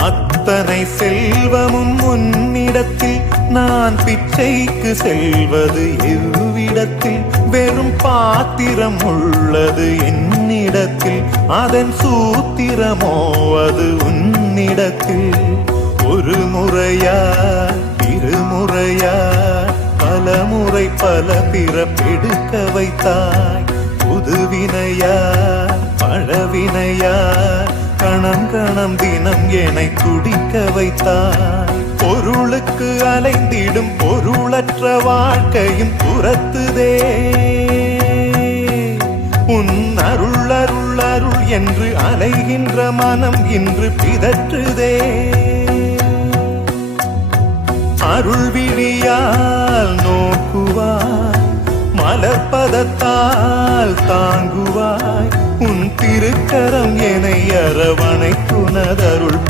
அத்தனை செல்வமும் உன்னிடத்தில் நான் பிச்சைக்கு செல்வது எவ்விடத்தில் வெறும் பாத்திரம் உள்ளது என்னிடத்தில் அதன் சூத்திரமோ அது உன்னிடத்தில் ஒரு முறையா இருமுறையா பல முறை பல பிறப்பெடுக்க வைத்தாய் புதுவினையா பழவினையா கணம் கணம் தினம் என்னை துடிக்க வைத்தாய் பொருளுக்கு அலைந்திடும் பொருளற்ற வாழ்க்கையும் துரத்துதே உன் அருள் அருள் அருள் என்று அலைகின்ற மனம் இன்று பிதற்றுதே அருள் விழியால் நோக்குவாய் மலர்பதத்தால் தாங்குவாய் உன் திருக்கரம் என்னை அரவணைத்துனதருள்